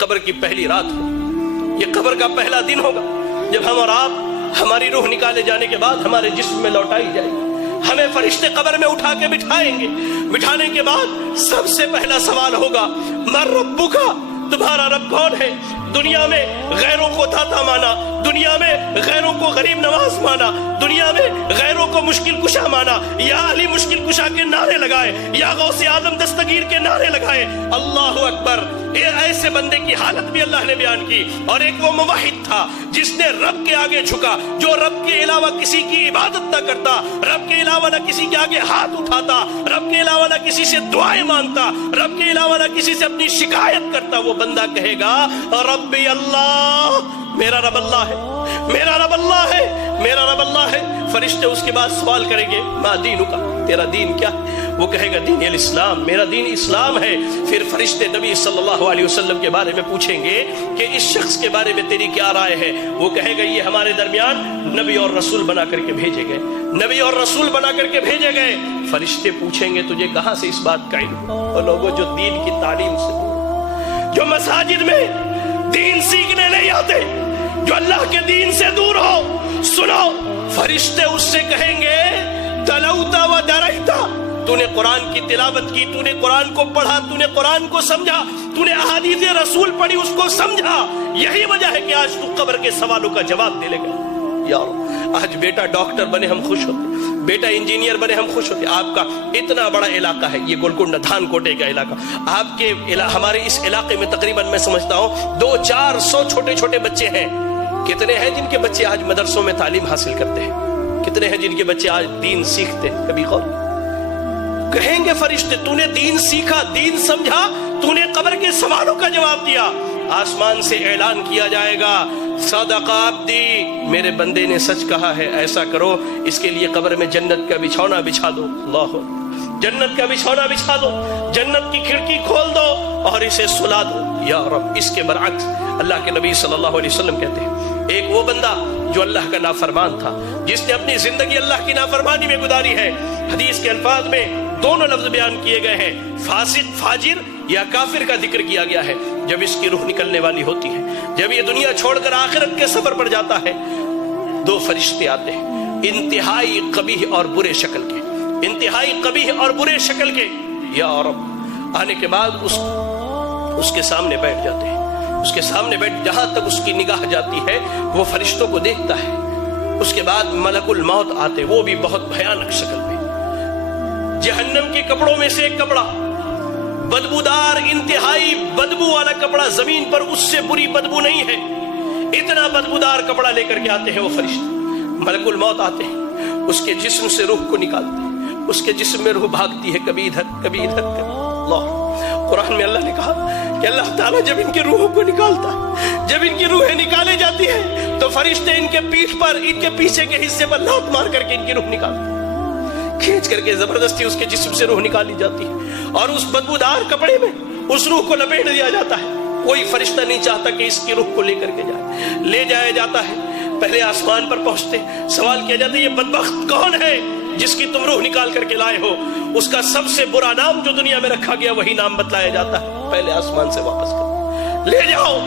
قبر کی پہلی رات ہو، یہ قبر کا پہلا دن ہوگا جب ہم اور آپ ہماری روح نکالے جانے کے بعد ہمارے جسم میں لوٹائی جائے گی۔ ہمیں فرشتے قبر میں اٹھا کے بٹھائیں گے، بٹھانے کے بعد سب سے پہلا سوال ہوگا من ربک، تمہارا رب کون ہے؟ دنیا میں غیروں کو داتا مانا، دنیا میں غیروں کو غریب نواز مانا، دنیا میں غیروں کو مشکل کشا مانا، یا علی مشکل کشا کے نعرے لگائے، یا غوث اعظم دستگیر کے نعرے لگائے۔ اللہ اکبر! ایسے بندے کی حالت بھی اللہ نے بیان کی۔ اور ایک وہ موحد تھا جس نے رب کے آگے جھکا، جو رب کے علاوہ کسی کی عبادت نہ کرتا، رب کے علاوہ نہ کسی کے آگے ہاتھ اٹھاتا، رب کے علاوہ نہ کسی سے دعائیں مانگتا، رب کے علاوہ نہ کسی سے اپنی شکایت کرتا۔ وہ بندہ کہے گا ربی اللہ، میرا رب اللہ ہے، میرا رب اللہ ہے، میرا رب اللہ ہے۔ فرشتے اس کے بعد سوال کریں گے ما دینک، تیرا دین کیا ہے؟ وہ کہے گا دین الاسلام، میرا دین اسلام ہے۔ پھر فرشتے نبی صلی اللہ علیہ وسلم کے بارے میں پوچھیں گے کہ اس شخص کے بارے میں تیری کیا رائے ہے؟ وہ کہے گا یہ ہمارے درمیان نبی اور رسول بنا کر کے بھیجے گئے، نبی اور رسول بنا کر کے بھیجے گئے۔ فرشتے پوچھیں گے تجھے کہاں سے اس بات کا علم؟ اور لوگوں جو دین کی تعلیم سے دور، جو مساجد میں دین سیکھنے نہیں آتے، جو اللہ کے دین سے دور ہو، سنو، فرشتے اس سے کہیں گے تلوتا و درائتا، تو نے قرآن کی تلاوت کی، تو نے قرآن کو پڑھا، تو نے قرآن کو سمجھا، تو نے احادیث رسول پڑھی، اس کو سمجھا، یہی وجہ ہے کہ آج تو قبر کے سوالوں کا جواب دے لے گا۔ یار آج بیٹا ڈاکٹر بنے ہم خوش ہوتے، بیٹا انجینئر بنے ہم خوش ہوتے۔ آپ کا اتنا بڑا علاقہ ہے یہ گولکنڈہ دھان کوٹے کا علاقہ، آپ کے ہمارے اس علاقے میں تقریباً میں سمجھتا ہوں 200-400 چھوٹے چھوٹے بچے ہیں۔ کتنے ہیں جن کے بچے آج مدرسوں میں تعلیم حاصل کرتے ہیں؟ کتنے ہیں جن کے بچے آج دین سیکھتے ہیں؟ کبھی غور؟ کہیں گے فرشتے تو نے دین سیکھا، دین سمجھا، تو نے قبر کے سوالوں کا جواب دیا۔ آسمان سے اعلان کیا جائے گا صدق عبدی، میرے بندے نے سچ کہا ہے، ایسا کرو اس کے لیے قبر میں جنت کا بچھونا بچھا دو۔ اللہ، جنت کا بچھونا بچھا دو، جنت کی کھڑکی کھول دو اور اسے سلا دو۔ یا رب! اس کے برعکس اللہ کے نبی صلی اللہ علیہ وسلم کہتے ہیں ایک وہ بندہ جو اللہ کا نافرمان تھا، جس نے اپنی زندگی اللہ کی نافرمانی میں گزاری ہے۔ حدیث کے الفاظ میں دونوں لفظ بیان کیے گئے ہیں، فاسق، فاجر یا کافر کا ذکر کیا گیا ہے۔ جب اس کی روح نکلنے والی ہوتی ہے، جب یہ دنیا چھوڑ کر آخرت کے سفر پر جاتا ہے، دو فرشتے آتے ہیں انتہائی قبیح اور برے شکل کے، انتہائی قبیح اور برے شکل کے۔ یا رب! آنے کے بعد اس کے سامنے بیٹھ جاتے ہیں، اس کے سامنے بیٹھ، جہاں تک اس کی نگاہ جاتی ہے وہ فرشتوں کو دیکھتا ہے۔ اس کے بعد ملک الموت آتے، وہ بھی بہت بھیانک شکل میں، جہنم کے کپڑوں میں سے ایک کپڑا، بدبودار، انتہائی بدبو والا کپڑا، زمین پر اس سے بری بدبو نہیں ہے، اتنا بدبودار کپڑا لے کر کے آتے ہیں وہ فرشتے۔ ملک الموت آتے ہیں، اس کے جسم سے روح کو نکالتے ہیں، اس کے جسم میں روح بھاگتی ہے، کبھی ادھر کبھی ادھر۔ اللہ، قرآن میں اللہ نے کہا کہ اللہ تعالیٰ جب ان کی روحوں کو نکالتا ہے، جب ان کی روحیں نکالے جاتی ہیں تو فرشتے ان کے پیٹھ پر، ان کے پیچھے کے حصے پر لات مار کر کے ان کی روح نکالتے ہیں، کھینچ کر کے زبردستی اس کے جسم سے روح نکالی جاتی ہے اور اس بدبودار کپڑے میں اس روح کو لپیٹ دیا جاتا ہے۔ کوئی فرشتہ نہیں چاہتا کہ اس کی روح کو لے کر کے جائے، لے جایا جاتا ہے۔ پہلے آسمان پر پہنچتے سوال کیا جاتا ہے یہ بدبخت کون ہے جس کی تم روح نکال کر کے لائے ہو؟ اس کا سب سے برا نام جو دنیا میں رکھا گیا وہی نام بتلایا جاتا ہے۔ پہلے آسمان سے واپس کرو، لے جاؤ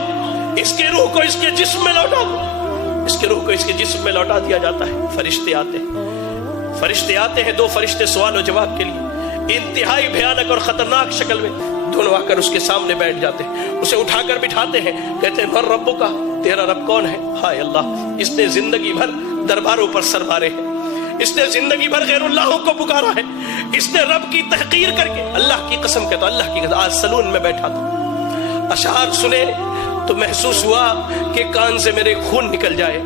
اس کے روح کو، اس کے جسم میں لوٹا دو۔ اس کے روح کو اس کے جسم میں لوٹا دیا جاتا ہے۔ فرشتے آتے ہیں، فرشتے آتے ہیں، دو فرشتے سوال و جواب کے لیے انتہائی بھیانک اور خطرناک شکل میں دونوں آ کر اس کے سامنے بیٹھ جاتے ہیں، اسے اٹھا کر بٹھاتے ہیں، کہتے ہیں من ربک کا، تیرا رب کون ہے؟ ہائے اللہ! اس نے زندگی بھر درباروں پر سر مارے ہیں، اس نے زندگی بھر غیر اللہوں کو پکارا ہے، اس نے رب کی تحقیر کر کے، اللہ کی قسم کہتا ہوں، اللہ کی قسم، آج سلون میں بیٹھا تھا، اشعار سنے تو محسوس ہوا کہ کان سے میرے خون نکل جائے۔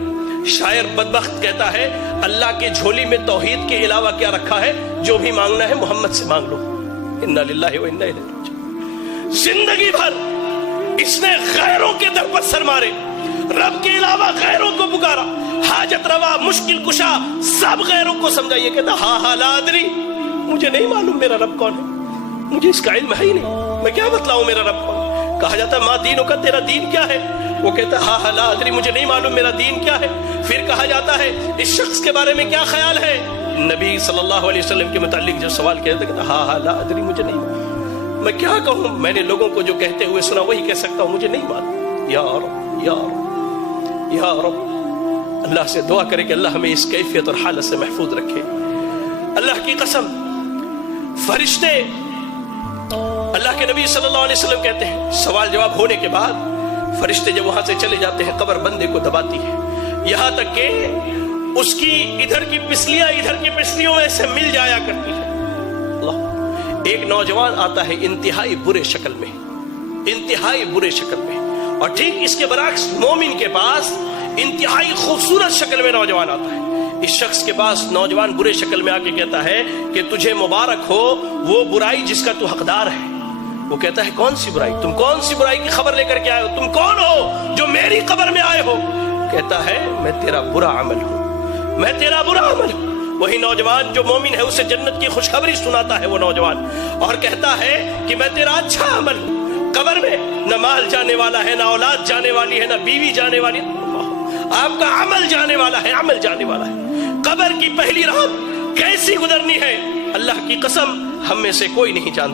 شاعر بدبخت کہتا ہے اللہ کے جھولی میں توحید کے علاوہ کیا رکھا ہے؟ جو بھی مانگنا ہے محمد سے مانگ لو۔ انا للہ و انا الیہ راجعون۔ زندگی بھر اس نے غیروں کے در پر سر مارے، رب کے علاوہ غیروں کو پکارا، حاجت روا، مشکل کشا سب غیروں کو سمجھا۔ یہ کہتا ہاں لا ادری، مجھے نہیں معلوم میرا رب کون ہے، مجھے اس کا علم ہے ہی نہیں، میں کیا بتلاؤں میرا رب کون ہے۔ کہا جاتا ہے ما دینک کا، تیرا دین کیا ہے؟ وہ کہتا ہے ہاں لا ادری، مجھے نہیں معلوم میرا دین کیا ہے۔ پھر کہا جاتا ہے اس شخص کے بارے میں کیا خیال ہے؟ نبی صلی اللہ علیہ وسلم کے متعلق جو سوال کیا جاتا ہے کہتا ہاں لا ادری، مجھے نہیں، میں کیا کہوں؟ میں نے لوگوں کو جو کہتے ہوئے سنا وہی کہہ سکتا ہوں، مجھے نہیں معلوم۔ یا رب یا رب یا رب، اللہ سے دعا کرے کہ اللہ ہمیں اس کیفیت اور حالت سے محفوظ رکھے۔ اللہ کی قسم، فرشتے، اللہ کے نبی صلی اللہ علیہ وسلم کہتے ہیں سوال جواب ہونے کے بعد فرشتے جب وہاں سے چلے جاتے ہیں قبر بندے کو دباتی ہے، یہاں تک کہ اس کی ادھر کی پسلیاں ادھر کی پسلیوں میں سے مل جایا کرتی ہے۔ اللہ، ایک نوجوان آتا ہے انتہائی برے شکل میں، انتہائی برے شکل میں، اور ٹھیک اس کے برعکس مومن کے پاس انتہائی خوبصورت شکل میں نوجوان آتا ہے۔ اس شخص کے پاس نوجوان برے شکل میں آ کے کہتا ہے کہ تجھے مبارک ہو وہ برائی جس کا تو حقدار ہے۔ وہ کہتا ہے کون سی برائی؟ تم کون سی برائی کی خبر لے کر کے آئے ہو؟ تم کون ہو جو میری قبر میں آئے ہو؟ کہتا ہے میں تیرا برا عمل ہوں، میں تیرا برا عمل ہوں۔ وہی نوجوان جو مومن ہے اسے جنت کی خوشخبری سناتا ہے وہ نوجوان، اور کہتا ہے کہ میں تیرا اچھا عمل ہوں۔ قبر میں نہ مال جانے والا ہے، نہ اولاد جانے والی ہے، نہ بیوی جانے والی ہے، آپ کا عمل جانے والا ہے، عمل جانے والا ہے۔ قبر کی پہلی رات کیسی گزرنی ہے اللہ کی قسم ہم میں سے کوئی نہیں جانتا۔